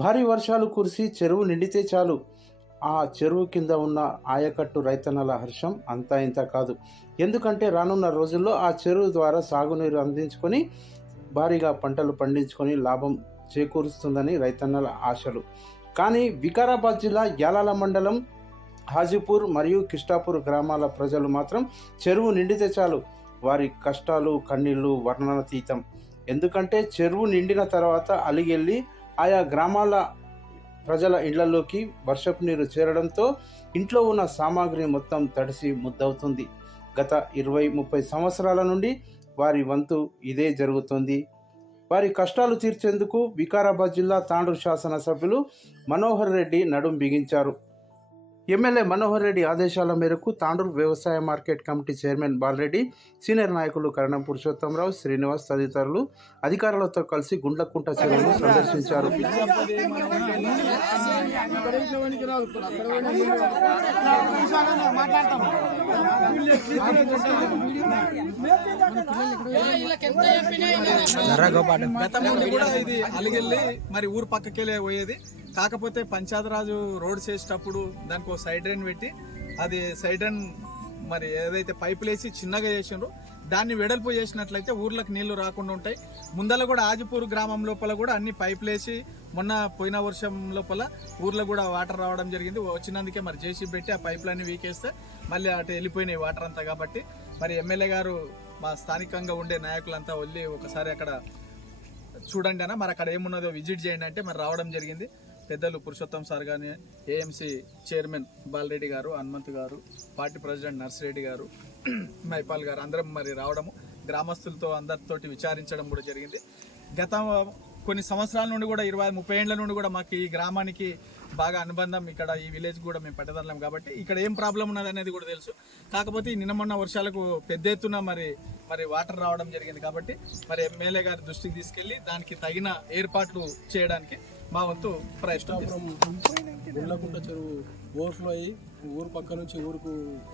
భారీ వర్షాలు కురిసి చెరువు నిండితే చాలు ఆ చెరువు కింద ఉన్న ఆయకట్టు రైతన్నల హర్షం అంతా ఇంత కాదు. ఎందుకంటే రానున్న రోజుల్లో ఆ చెరువు ద్వారా సాగునీరు అందించుకొని భారీగా పంటలు పండించుకొని లాభం చేకూరుస్తుందని రైతన్నల ఆశలు. కానీ వికారాబాద్ జిల్లా యాలాల మండలం హాజీపూర్ మరియు కిష్టాపూర్ గ్రామాల ప్రజలు మాత్రం చెరువు నిండితే చాలు వారి కష్టాలు కన్నీళ్లు వర్ణనాతీతం. ఎందుకంటే చెరువు నిండిన తర్వాత అలిగెళ్ళి ఆయా గ్రామాల ప్రజల ఇళ్లలోకి వర్షపు నీరు చేరడంతో ఇంట్లో ఉన్న సామాగ్రి మొత్తం తడిసి ముద్దవుతుంది. గత 20-30 సంవత్సరాల నుండి వారి వంతు ఇదే జరుగుతుంది. వారి కష్టాలు తీర్చేందుకు వికారాబాద్ జిల్లా తాండూరు శాసనసభ్యులు మనోహర్ రెడ్డి నడుం బిగించారు. ఎమ్మెల్యే మనోహర్ రెడ్డి ఆదేశాల మేరకు తాండూరు వ్యవసాయ market committee chairman Bala Reddy, senior నాయకులు కరణం పురుషోత్తమరావు, శ్రీనివాస్ తదితరులు అధికారులతో కలిసి గుండ్లకుంట చెరువును సందర్శించారు. ఇది అలిగెళ్ళి మరి ఊరు పక్కకెళ్ళి పోయేది. కాకపోతే పంచాయతీరాజు రోడ్ చేసేటప్పుడు దానికి ఒక సైడ్ డ్రైన్ పెట్టి అది సైడ్ డ్రైన్ మరి ఏదైతే పైపులు వేసి చిన్నగా చేసిండ్రో దాన్ని వెడల్పు చేసినట్లయితే ఊర్లకు నీళ్లు రాకుండా ఉంటాయి. ముందర కూడా ఆజిపూర్ గ్రామం లోపల కూడా అన్ని పైపులు వేసి మొన్న పోయిన వర్షం లోపల ఊర్లో కూడా వాటర్ రావడం జరిగింది. వచ్చినందుకే మరి జేసీబీ పెట్టి ఆ పైపులన్నీ వీకేస్తే మళ్ళీ అటు వెళ్ళిపోయినాయి వాటర్ అంతా. కాబట్టి మరి ఎమ్మెల్యే గారు మా స్థానికంగా ఉండే నాయకులంతా వెళ్ళి ఒకసారి అక్కడ చూడండి అన్న, మరి అక్కడ ఏమున్నదో విజిట్ చేయండి అంటే మరి రావడం జరిగింది. పెద్దలు పురుషోత్తం సార్ కానీ, ఏఎంసీ చైర్మన్ బాలరెడ్డి గారు, హనుమంత్ గారు, పార్టీ ప్రెసిడెంట్ నర్సిరెడ్డి గారు, మైపాల్ గారు అందరం మరి రావడము, గ్రామస్తులతో అందరితోటి విచారించడం కూడా జరిగింది. గత కొన్ని సంవత్సరాల నుండి కూడా 20-30 ఏళ్ల నుండి కూడా మాకు ఈ గ్రామానికి బాగా అనుబంధం. ఇక్కడ ఈ విలేజ్ కూడా మేము పట్టదలం కాబట్టి ఇక్కడ ఏం ప్రాబ్లం ఉన్నది అనేది కూడా తెలుసు. కాకపోతే నిన్న మొన్న వర్షాలకు పెద్ద ఎత్తున మరి వాటర్ రావడం జరిగింది. కాబట్టి మరి ఎమ్మెల్యే గారి దృష్టికి తీసుకెళ్లి దానికి తగిన ఏర్పాట్లు చేయడానికి మా వంతు ప్రయత్నం. గుండ్లకుంట చెరువు ఓవర్ఫ్లో అయ్యి ఊరు పక్క నుంచి ఊరుకు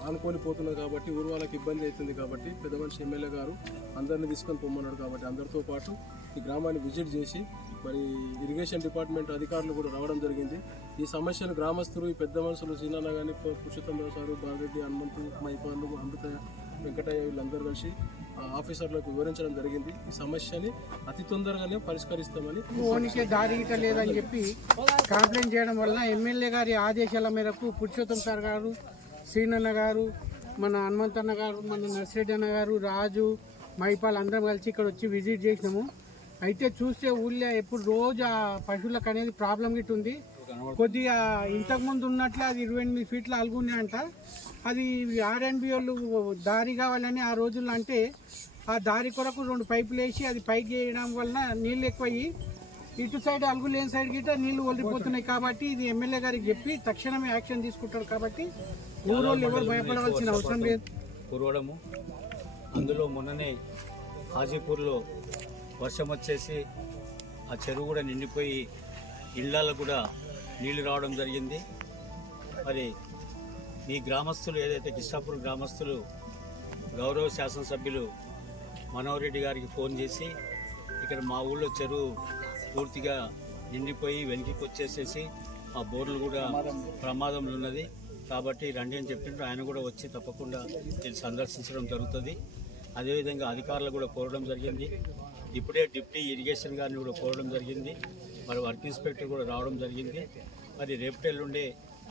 ఆనుకొని పోతున్నది కాబట్టి ఊరు వాళ్ళకి ఇబ్బంది అవుతుంది. కాబట్టి పెద్ద మనిషి ఎమ్మెల్యే గారు అందరినీ తీసుకొని పొమ్మన్నాడు. కాబట్టి అందరితో పాటు ఈ గ్రామాన్ని విజిట్ చేసి మరి ఇరిగేషన్ డిపార్ట్మెంట్ అధికారులు కూడా రావడం జరిగింది. ఈ సమస్యను గ్రామస్తులు, ఈ పెద్ద మనుషులు సీనాన్న కానీ, పురుషోత్తమరావు సారు, బాలరెడ్డి, హనుమంతు, మైపాలు, అమృత, వెంకటయ్య వీళ్ళందరూ కలిసి ఆఫీసర్లకు వివరించడం జరిగింది. ఈ సమస్యని అతి తొందరగానే పరిష్కరిస్తామని. ఓనికే దారి గిట్ట లేదని చెప్పి కంప్లైంట్ చేయడం వల్ల ఎమ్మెల్యే గారి ఆదేశాల మేరకు పురుషోత్తం సార్ గారు, సీనన్న గారు, మన హనుమంతన్న గారు, మన నర్సిరెడ్డి అన్న గారు, రాజు, మైపాల్ అందరం కలిసి ఇక్కడ వచ్చి విజిట్ చేసినాము. అయితే చూస్తే ఊళ్ళో ఎప్పుడు రోజు ఆ పశువులకు అనేది ప్రాబ్లం గిట్ ఉంది. కొద్దిగా ఇంతకుముందు ఉన్నట్లే అది 28 ఫీట్ల అలుగున్నాయంట. అది ఆర్ఎన్బి వాళ్ళు దారి కావాలని ఆ రోజుల్లో అంటే ఆ దారి కొరకు 2 పైపులు వేసి అది పైకి చేయడం వలన నీళ్ళు ఎక్కువయ్యి ఇటు సైడ్ అలుగు లేని సైడ్ గిట్ట నీళ్లు వదిలిపోతున్నాయి. కాబట్టి ఇది ఎమ్మెల్యే గారికి చెప్పి తక్షణమే యాక్షన్ తీసుకుంటారు. కాబట్టి ఊరోళ్ళు ఎవరు భయపడవలసిన అవసరం లేదు. కురవడము అందులో మొన్ననే హాజీపూర్లో వర్షం వచ్చేసి ఆ చెరువు కూడా నిండిపోయి ఇళ్ళల్లో కూడా నీళ్లు రావడం జరిగింది. మరి ఈ గ్రామస్తులు ఏదైతే కిష్టాపూర్ గ్రామస్తులు గౌరవ శాసనసభ్యులు మనోహర్ రెడ్డి గారికి ఫోన్ చేసి ఇక్కడ మా ఊళ్ళో చెరువు పూర్తిగా నిండిపోయి వెనక్కి వచ్చేసేసి ఆ బోర్లు కూడా ప్రమాదంలో ఉన్నది కాబట్టి రండి అని చెప్పిండ్రు. ఆయన కూడా వచ్చి తప్పకుండా దీన్ని సందర్శించడం జరుగుతుంది. అదేవిధంగా అధికారులు కూడా కోరడం జరిగింది. ఇప్పుడే డిప్యూటీ ఇరిగేషన్ గారిని కూడా కోరడం జరిగింది. మరి వర్క్ ఇన్స్పెక్టర్ కూడా రావడం జరిగింది. మరి రేపటెల్లుండే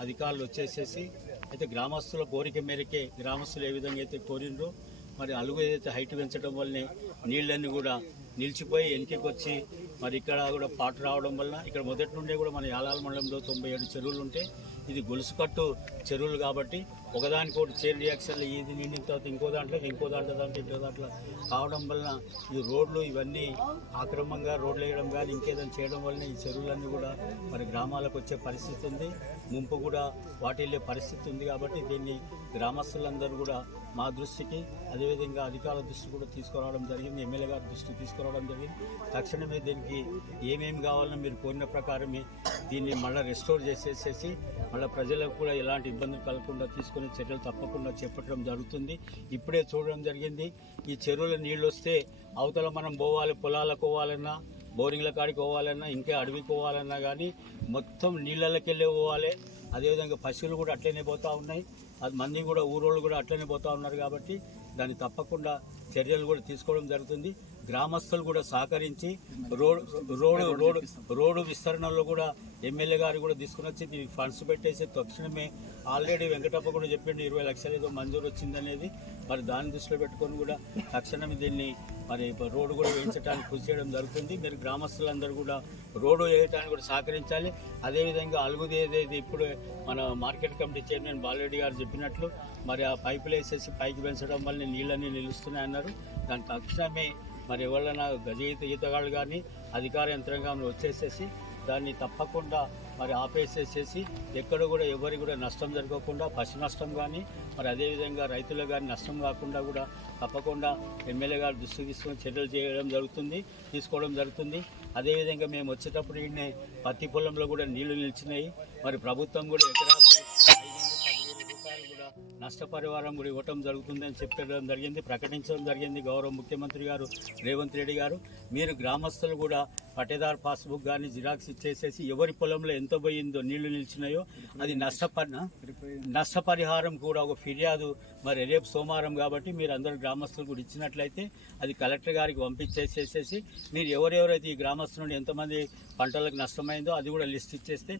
అధికారులు వచ్చేసేసి అయితే గ్రామస్తుల కోరిక మేరకే గ్రామస్తులు ఏ విధంగా అయితే కోరిండ్రో మరి అలుగు ఏదైతే హైట్ పెంచడం వల్లనే నీళ్ళన్నీ కూడా నిలిచిపోయి వెనక్కి వచ్చి మరి ఇక్కడ కూడా పాటు రావడం వల్ల ఇక్కడ మొదటి నుండే కూడా మన యాలాల మండలంలో 97 చెరువులు ఉంటే ఇది గొలుసుకట్టు చెరువులు కాబట్టి ఒకదానికోటి చైన్ రియాక్షన్లు ఇది నిండిన తర్వాత ఇంకో దాంట్లో ఇంకో దాంట్లో కావడం వలన ఈ రోడ్లు ఇవన్నీ ఆక్రమంగా రోడ్లు వేయడం కానీ ఇంకేదైనా చేయడం వలన ఈ చెరువులన్నీ కూడా మరి గ్రామాలకు వచ్చే పరిస్థితి ఉంది. ముంపు కూడా వాటిల్లే పరిస్థితి ఉంది. కాబట్టి దీన్ని గ్రామస్తులందరూ కూడా మా దృష్టికి అదేవిధంగా అధికారుల దృష్టి కూడా తీసుకురావడం జరిగింది. ఎమ్మెల్యే గారి దృష్టికి తీసుకురావడం జరిగింది. తక్షణమే దీనికి ఏమేమి కావాలన్నా మీరు కోరిన ప్రకారమే దీన్ని మళ్ళీ రెస్టోర్ చేసేసేసి మళ్ళీ ప్రజలకు కూడా ఎలాంటి ఇబ్బందులు కలగకుండా తీసుకునే చర్యలు తప్పకుండా చేపట్టడం జరుగుతుంది. ఇప్పుడే చూడడం జరిగింది ఈ చెరువుల నీళ్ళు వస్తే అవతల మనం పోవాలి పొలాలకు పోవాలన్నా బోరింగ్ల కాడికి పోవాలన్నా ఇంకా అడవికి పోవాలన్నా కానీ మొత్తం నీళ్ళకి వెళ్ళి పోవాలి. అదేవిధంగా పశువులు కూడా అట్లనే పోతూ ఉన్నాయి, అది మంది కూడా ఊరోళ్ళు కూడా అట్లనే పోతూ ఉన్నారు. కాబట్టి దాన్ని తప్పకుండా చర్యలు కూడా తీసుకోవడం జరుగుతుంది. గ్రామస్తులు కూడా సహకరించి రోడ్డు విస్తరణలో కూడా ఎమ్మెల్యే గారు కూడా తీసుకుని వచ్చి దీనికి ఫండ్స్ పెట్టేసి తక్షణమే ఆల్రెడీ వెంకటప్ప కూడా చెప్పిండు 20 లక్షలు ఏదో మంజూరు వచ్చిందనేది. మరి దాన్ని దృష్టిలో పెట్టుకొని కూడా తక్షణమే దీన్ని మరి రోడ్డు కూడా వేయించడానికి కృషి చేయడం జరుగుతుంది. మీరు గ్రామస్తులందరూ కూడా రోడ్డు వేయడానికి కూడా సహకరించాలి. అదేవిధంగా అలుగుది ఏదైతే ఇప్పుడు మన మార్కెట్ కమిటీ చైర్మన్ బాలరెడ్డి గారు చెప్పినట్లు మరి ఆ పైపులు వేసేసి పైకి పెంచడం వల్ల నీళ్ళన్నీ నిలుస్తున్నాయి అన్నారు. దాని తక్షణమే మరి ఎవరైనా ఈతగాళ్ళు కానీ అధికార యంత్రాంగంలో వచ్చేసేసి దాన్ని తప్పకుండా మరి ఆపేసేసేసి ఎక్కడ కూడా ఎవరికి కూడా నష్టం జరగకుండా పశు నష్టం కానీ మరి అదేవిధంగా రైతులకు కానీ నష్టం కాకుండా కూడా తప్పకుండా ఎమ్మెల్యే గారు దృష్టికి తీసుకొని చర్యలు తీసుకోవడం జరుగుతుంది. అదేవిధంగా మేము వచ్చేటప్పుడు ఈయన పత్తి పొలంలో కూడా నీళ్లు నిలిచినాయి. మరి ప్రభుత్వం కూడా ఎకరాకు 5,000 రూపాయలు కూడా నష్టపరిహారం కూడా ఇవ్వటం జరుగుతుందని చెప్పడం జరిగింది, ప్రకటించడం జరిగింది గౌరవ ముఖ్యమంత్రి గారు రేవంత్ రెడ్డి గారు. మీరు గ్రామస్తులు కూడా పట్టేదారు పాస్బుక్ కానీ జిరాక్స్ ఇచ్చేసేసి ఎవరి పొలంలో ఎంత పోయిందో నీళ్లు నిలిచినాయో అది నష్టపరిహారం కూడా ఒక ఫిర్యాదు మరి రేపు సోమవారం కాబట్టి మీరు అందరు గ్రామస్తులు కూడా ఇచ్చినట్లయితే అది కలెక్టర్ గారికి పంపించేసేసి మీరు ఎవరెవరైతే ఈ గ్రామస్తుల నుండి ఎంతమంది పంటలకు నష్టమైందో అది కూడా లిస్ట్ ఇచ్చేస్తే